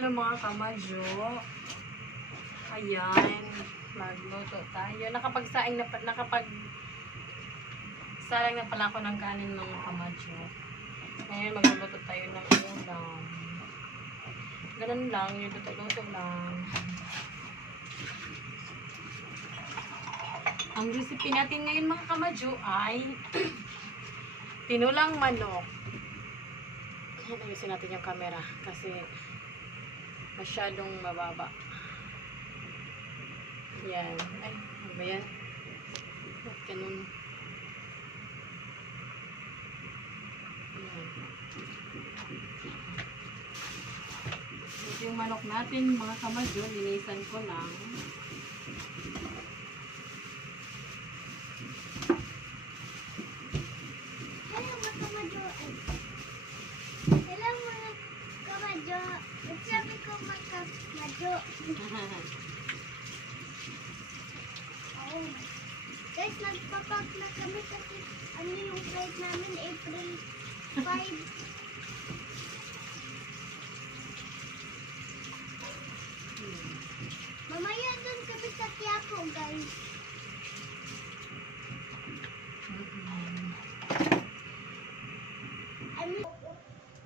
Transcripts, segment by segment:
Hello mga kamadyo. Ayan. Magluto tayo. Nakapagsaing na pa- nakapag salang na pala ako ng kanin mga kamadyo. Ngayon magluluto tayo ng ulam. Ganun lang. Yung luto-luto lang. Ang recipe natin ngayon mga kamadyo ay tinulang manok. Ayusin natin yung camera kasi masyadong mababa. Yan. Ay, ano ba yan? Ba't ganun? Yan. Ito yung manok natin, mga kamadyo. Linisan ko lang. Hello mga kamadyo. Hello mga kamadyo. Sabi ko mga kamadyo. Oh. Guys, nagpapak na kami kasi ano yung flight namin April 5. Mamaya doon kami sa Quiapo, guys. Ano?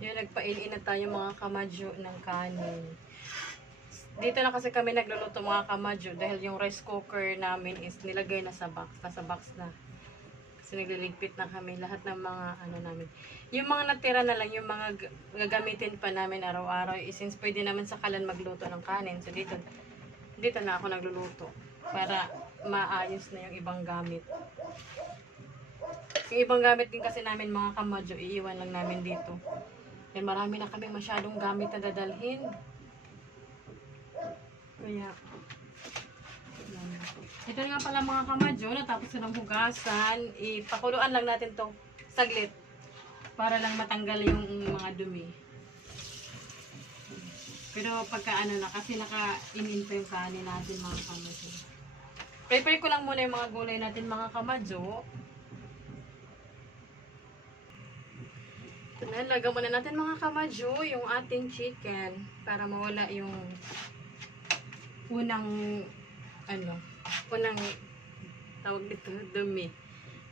Yung nagpailin na tayo mga kamadyo ng kanin. Dito na kasi kami nagluluto mga kamadyo dahil yung rice cooker namin is nilagay na sa box, nasa box na. Kasi nagliligpit na kami lahat ng mga ano namin. Yung mga natira na lang, yung mga gagamitin pa namin araw-araw, eh, since pwede naman sa kalan magluto ng kanin. So dito, dito na ako nagluluto para maayos na yung ibang gamit. Yung ibang gamit din kasi namin mga kamadyo, iiwan lang namin dito. Yan, marami na kami masyadong gamit na dadalhin. Kaya, yan. ito nga pala mga kamadyo, natapos na ng hugasan. Ipakuluan lang natin to saglit para lang matanggal yung mga dumi. Pero pagka ano na, kasi naka-in-in pa yung kanin natin mga kamadyo. Prepare ko lang muna yung mga gulay natin mga kamadyo. Na, lagyan muna natin mga kamadyo yung ating chicken para mawala yung unang ano, unang tawag dito, dumi.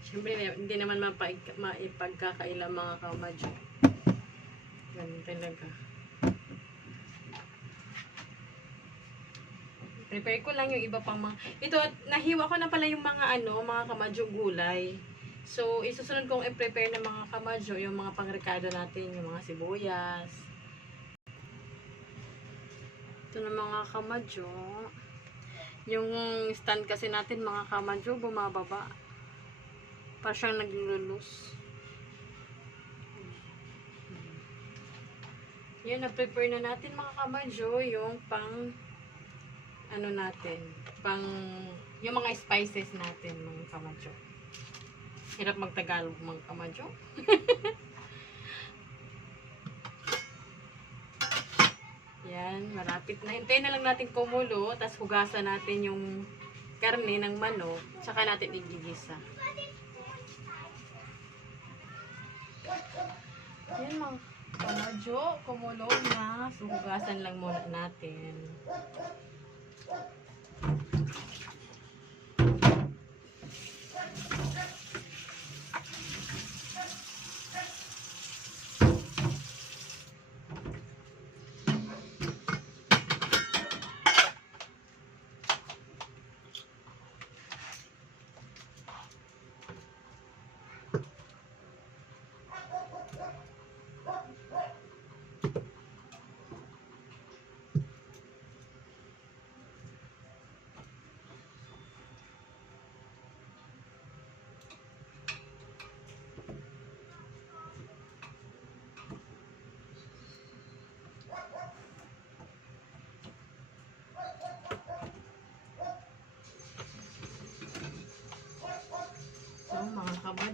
Siyempre, hindi naman mapaig, maipagkakaila mga kamadyo. Ganun talaga. Prepare ko lang yung iba pang mga... Ito, nahiwa ko na pala yung mga ano, mga kamadyo gulay. So, isusunod kong i-prepare ng mga kamadyo, yung mga pangrekado natin, yung mga sibuyas. Ito na mga kamadyo. Yung stand kasi natin, mga kamadyo, bumababa. Para siyang naglulus. Yan, na-prepare na natin mga kamadyo, yung pang ano natin, pang yung mga spices natin, mga kamadyo. Hirap magtagalog mga kamadyo. Yan, malapit na. Hintayin na lang natin kumulo, tapos hugasan natin yung karne ng manok, tsaka natin igigisa. Yan mga kamadyo, kumulo na. So, hugasan lang muna natin. So,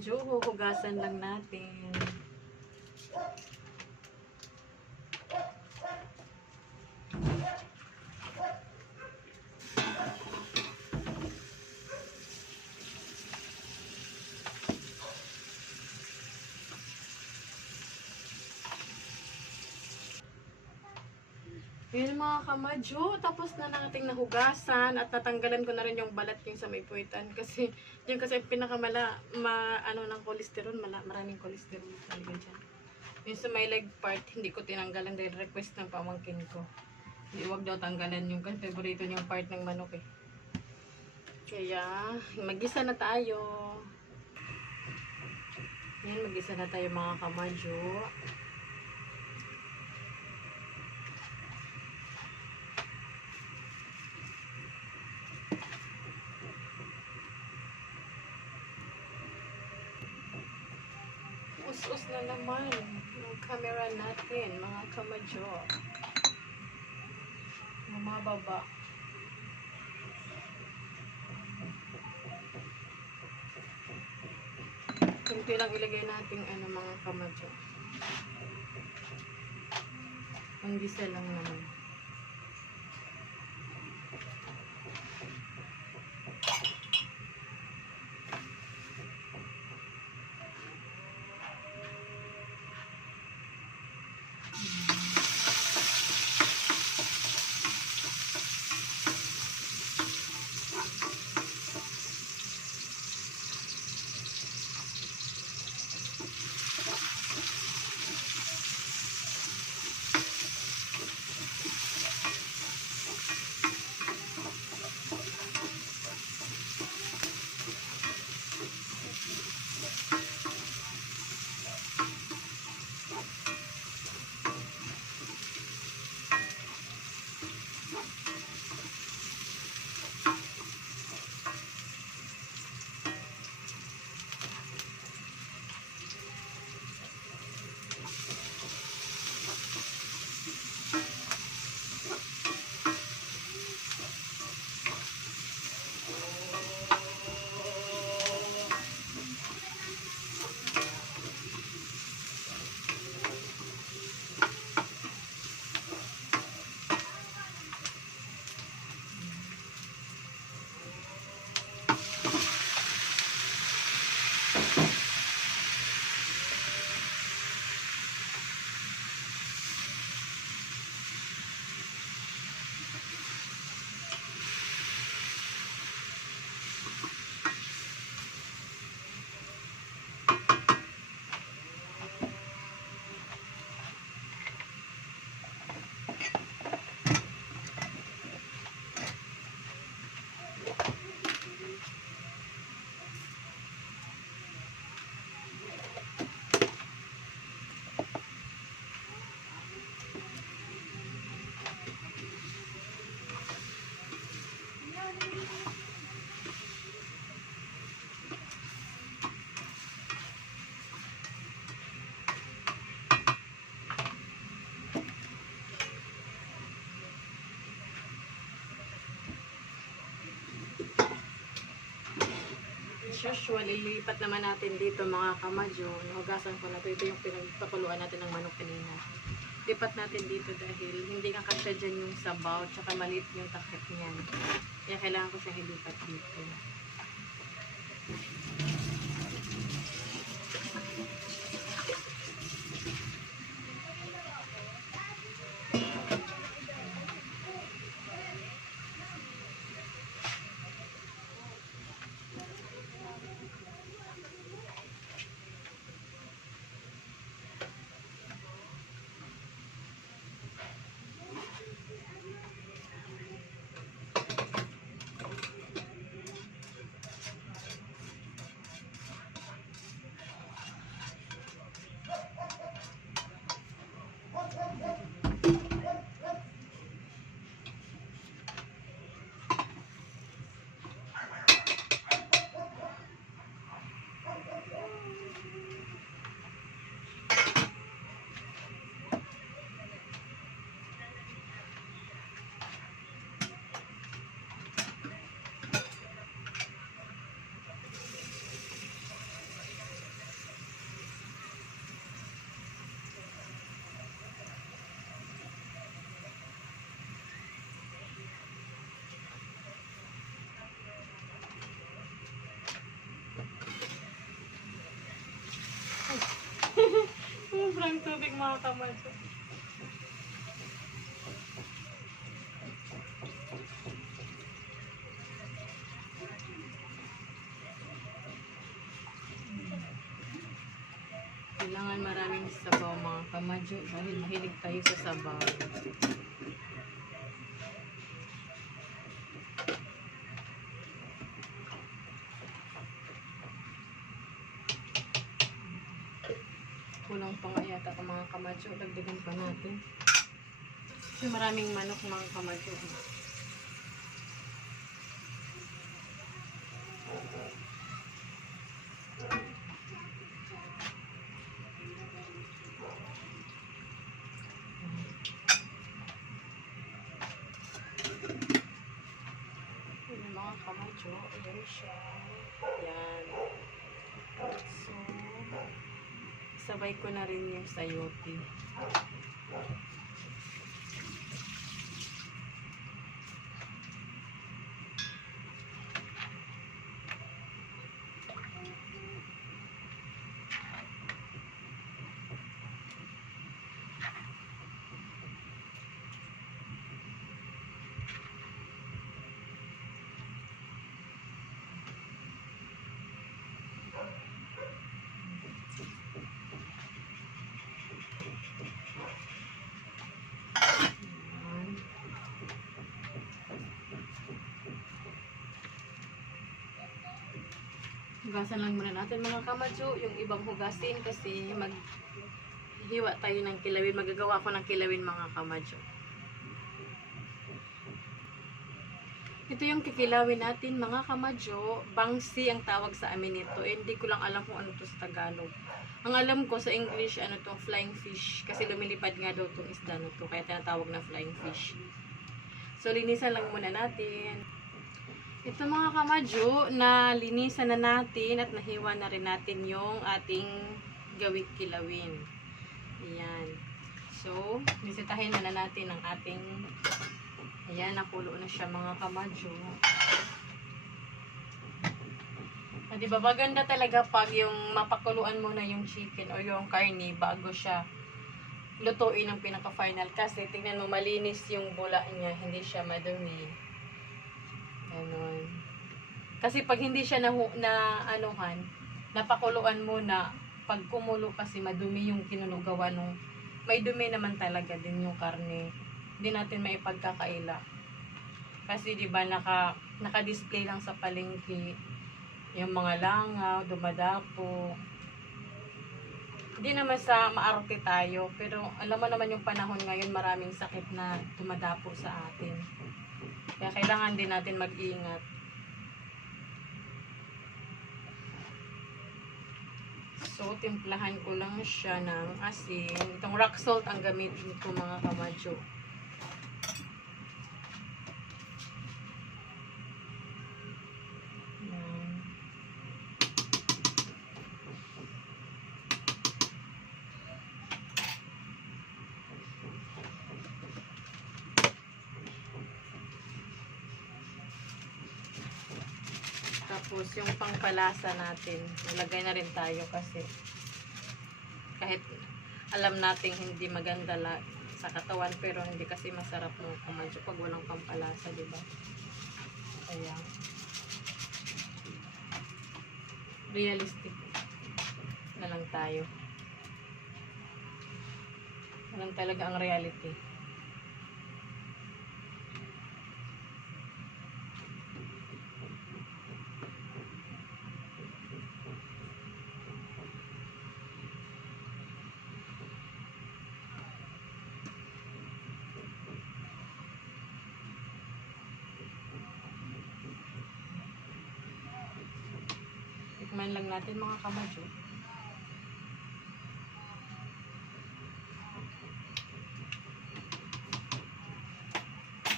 kabadyo, huhugasan lang natin. Mga kamadyo, tapos na nating nahugasan at natanggalan ko na rin yung balat yung sa may puwitan kasi yung kasi pinakamala ma, ano ng kolesterol, mala, maraming kolesterol talaga dyan. Yung sa may leg part, hindi ko tinanggalan dahil request ng pamangkin ko. Hindi wag daw tanggalan yung kasi favorito niyang part ng manok eh. Kaya, magisa na tayo. Yan, magisa na tayo mga kamadyo. Us-us na naman yung camera natin, mga kamadyo. Mga baba. Kunti lang ilagay natin ano mga kamadyo. Ang gisa lang naman. As usual, ilipat naman natin dito mga kamadyo. Nahugasan ko na ito. Ito yung pinagpakuluan natin ng manok kanina. Lipat natin dito dahil hindi nga kasya dyan yung sabaw tsaka maliit yung takip niyan. Kaya kailangan ko siyang ilipat dito. Sobrang tubig mga kamadyo. Kailangan maraming sabaw mga kamadyo dahil mahilig tayo sa sabaw. Kulang pa nga yata ang mga kamadyo. Dagdagan pa natin. Maraming manok mga kamadyo. Yun yung mga kamadyo. Ayan siya. Yan. So, sabay ko na rin yung sayote. Yan. Hugasan lang muna natin mga kamadyo, yung ibang hugasin kasi mag hiwa tayo ng kilawin. Magagawa ko ng kilawin mga kamadyo. Ito yung kikilawin natin mga kamadyo. Bangsi ang tawag sa amin nito. Eh, hindi ko lang alam kung ano to sa Tagalog. Ang alam ko sa English, ano to, flying fish. Kasi lumilipad nga daw tong isda na to. Kaya tinatawag na flying fish. So, linisan lang muna natin. Ito mga kamadyo, na linisan na natin at nahiwa na rin natin yung ating gawit kilawin. Ayan. So, bisitahin na, na natin ang ating Ayan, nakulo na siya mga kamadyo. Ah, di ba maganda talaga pag yung mapakuluan mo na yung chicken o yung karne bago siya lutuin ang pinaka-final. Kasi tingnan mo, malinis yung bula niya, hindi siya madumi. Ganon. Kasi pag hindi siya na, na anuhan, napakuluan mo na, pag kumulo kasi madumi yung kinulugawa nung, may dumi naman talaga din yung karne. Hindi natin maipagkakaila. Kasi 'di ba naka naka-display lang sa palengke yung mga langaw, dumadapo. Hindi naman sa maarte tayo, pero alam mo naman yung panahon ngayon maraming sakit na dumadapo sa atin. Kaya kailangan din natin mag-ingat. So, timplahan ko lang siya ng asin. Itong rock salt ang gamitin ko mga kamadyo. Yan. Tapos yung pangpalasa natin, nilagay na rin tayo kasi kahit alam nating hindi maganda sa katawan pero hindi kasi masarap mo kumadyo pag walang pampalasa, di ba? Kaya realistic na lang tayo. Ganun talaga ang reality. Tikman lang natin mga kamadyo.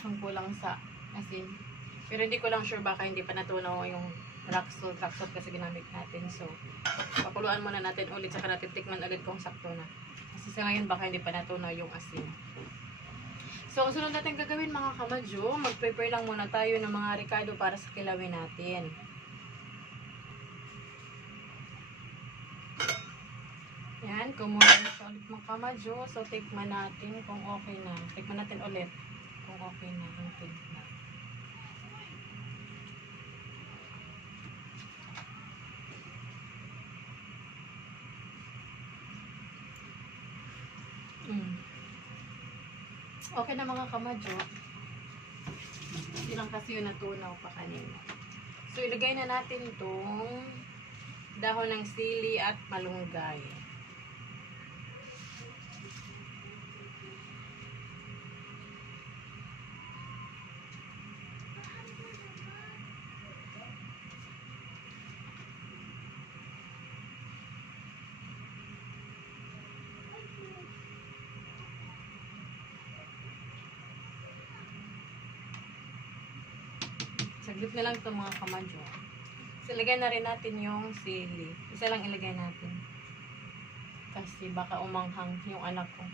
Ang kulang sa asin. Pero hindi ko lang sure baka hindi pa natunaw yung rock salt, rock salt kasi ginamit natin. So, pakuluan muna natin ulit saka natin tikman ulit kung sakto na. Kasi sa ngayon baka hindi pa natunaw yung asin. So, ang sunod natin gagawin mga kamadyo, mag-prepare lang muna tayo ng mga ricado para sa kilawin natin. Yan, kumuha na siya ulit ng kamadyo. So, tikman natin kung okay na. Tikman natin ulit kung okay na ang tignan. Mm. Okay na mga kamadyo. Hindi kasi yung natunaw pa kanina. So, ilagay na natin itong dahon ng sili at malunggay. Saglit na lang ito mga kamadyo. So, ilagay na rin natin yung sili. Isa lang ilagay natin. Kasi baka umanghang yung anak ko.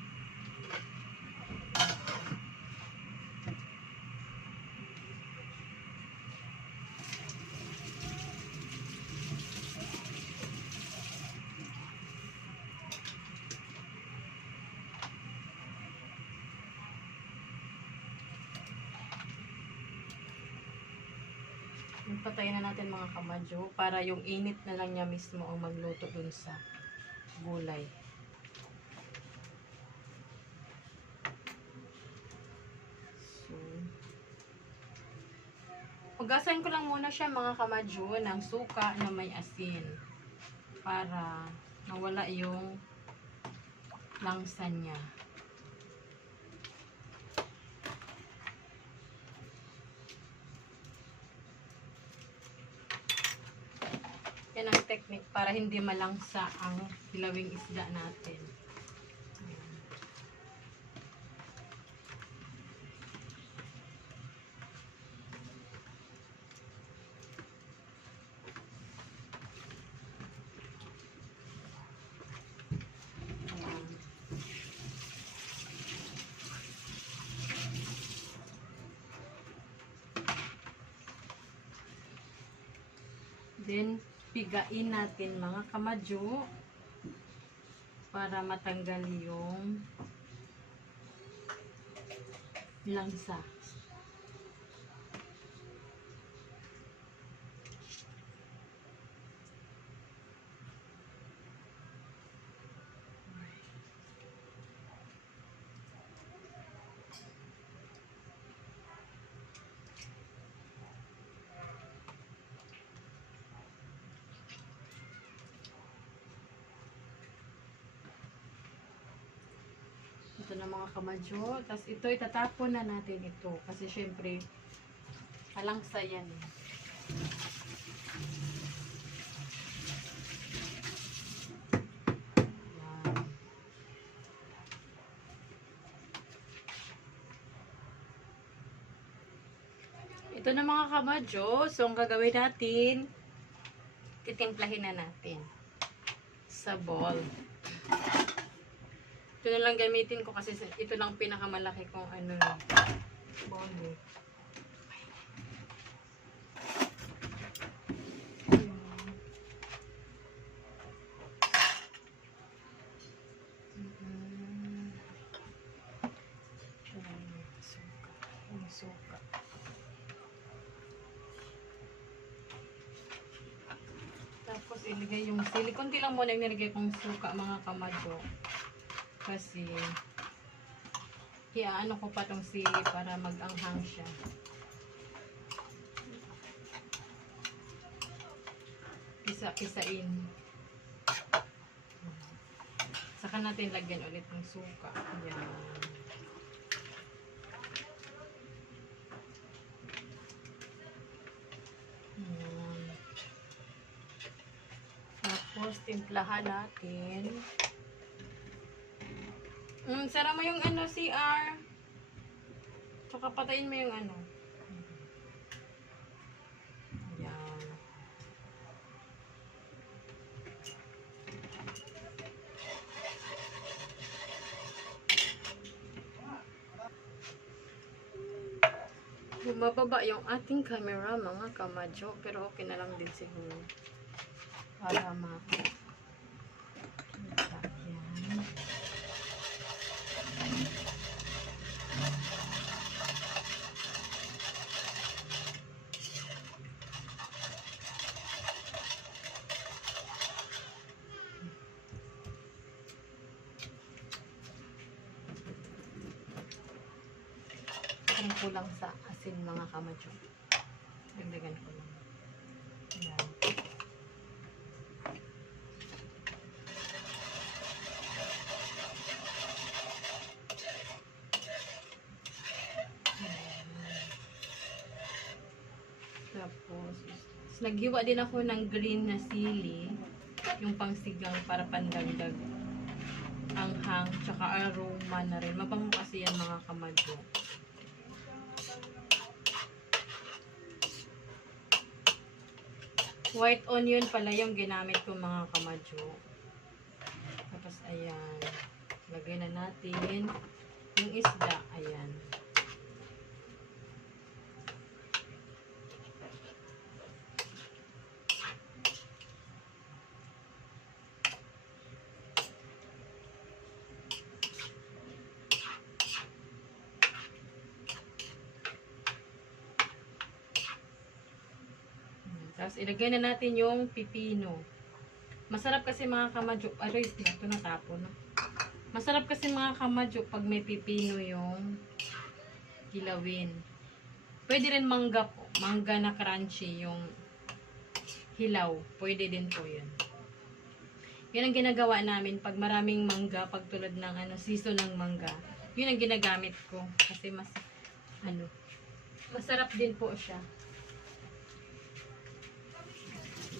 Patayin na natin mga kamadyo para yung init na lang niya mismo ang magluto dun sa gulay. So, Hugasan ko lang muna siya mga kamadyo ng suka na may asin para nawala yung langsa niya. Yan ang technique para hindi malangsa ang hilawing isda natin. Then, pigain natin mga kamadyo para matanggal yung langsa. Ito na mga kamadyo. Tapos ito, itatapon na natin ito. Kasi syempre, halangsa yan. eh. Ito na mga kamadyo. So, ang gagawin natin, titimplahin na natin sa bowl. Ito na lang gamitin ko kasi ito lang pinakamalaki kong ano suka. Tapos ilagay yung sili. Kunti lang muna yung nilagay kong suka mga kamadyo. Kasi, ano ko pa tong sili para mag-anghang siya. Pisa-pisain. Saka natin lagyan ulit ng suka. Yan. Yan. Tapos, timplahan natin. Mm, sara mo yung ano, CR. Tsaka patayin mo yung ano. Ayan. Bumababa yung ating camera, mga kamadyo. Pero okay na lang din siguro. Para ma... Ayan. akong kulang sa asin mga kamadyo. Dagdagan ko lang. Tapos, naghiwa din ako ng green na sili, yung pangsigang para pandagdag ang hang, tsaka aroma na rin. Mabango kasi yan mga kamadyo. White onion pala yung ginamit ko mga kamadyo. Tapos, ayan. Lagay na natin yung isda. Ayan. Tapos ilagay na natin yung pipino. Masarap kasi mga kamadyo. Aray, ito natapon. Masarap kasi mga kamadyo pag may pipino yung hilawin. Pwede rin mangga po. Mangga na crunchy yung hilaw. Pwede din po yun. Yun ang ginagawa namin pag maraming mangga, pag tulad ng ano, season ng mangga. Yun ang ginagamit ko. Kasi mas, ano, masarap din po siya.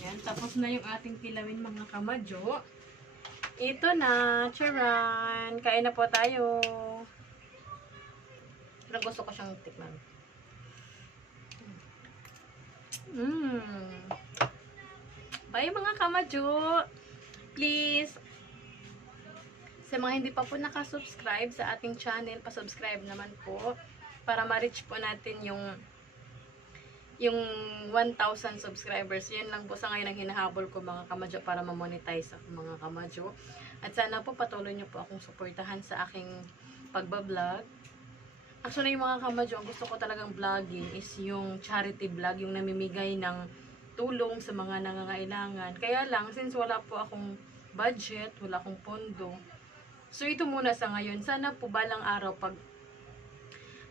Yan, tapos na yung ating kilawin mga kamadyo. Ito na, charan. Kain na po tayo. Pero gusto ko siyang tikman. Mmm. Bye mga kamadyo. Please, sa mga hindi pa po nakasubscribe sa ating channel, pasubscribe naman po para ma-reach po natin yung yung 1,000 subscribers. Yun lang po sa ngayon ang hinahabol ko mga kamadyo para ma-monetize ako mga kamadyo. At sana po patuloy niyo po akong suportahan sa aking pagbablog. Actually, yung mga kamadyo, ang gusto ko talagang vlogging is yung charity vlog, yung namimigay ng tulong sa mga nangangailangan. Kaya lang, since wala po akong budget, wala akong pondo, so ito muna sa ngayon. Sana po balang araw pag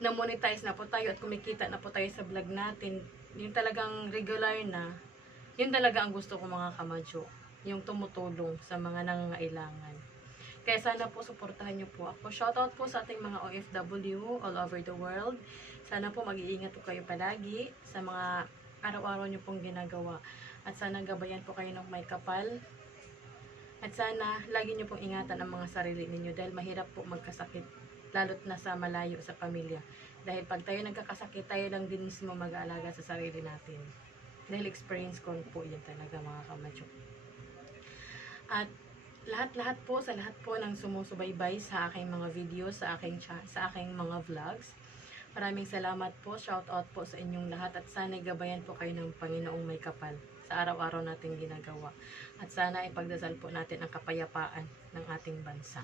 na-monetize na po tayo at kumikita na po tayo sa vlog natin, yung talagang regular na, yun talaga ang gusto ko mga kamadyo. Yung tumutulong sa mga nangangailangan. Kaya sana po suportahan niyo po ako. Shoutout po sa ating mga OFW all over the world. Sana po mag-iingat po kayo palagi sa mga araw-araw niyo pong ginagawa. At sana gabayan po kayo ng may kapal. At sana lagi niyo pong ingatan ang mga sarili ninyo dahil mahirap po magkasakit lalo't nasa malayo sa pamilya. Dahil pag tayo nagkakasakit, tayo lang din mismo mag-aalaga sa sarili natin. Dahil experience ko po yan talaga mga kamadyo. At lahat-lahat po sa lahat po ng sumusubaybay sa aking mga videos, sa aking sa aking mga vlogs. Maraming salamat po, shout out po sa inyong lahat at sana gabayan po kayo ng Panginoong may kapal sa araw-araw nating ginagawa. At sana ipagdasal po natin ang kapayapaan ng ating bansa.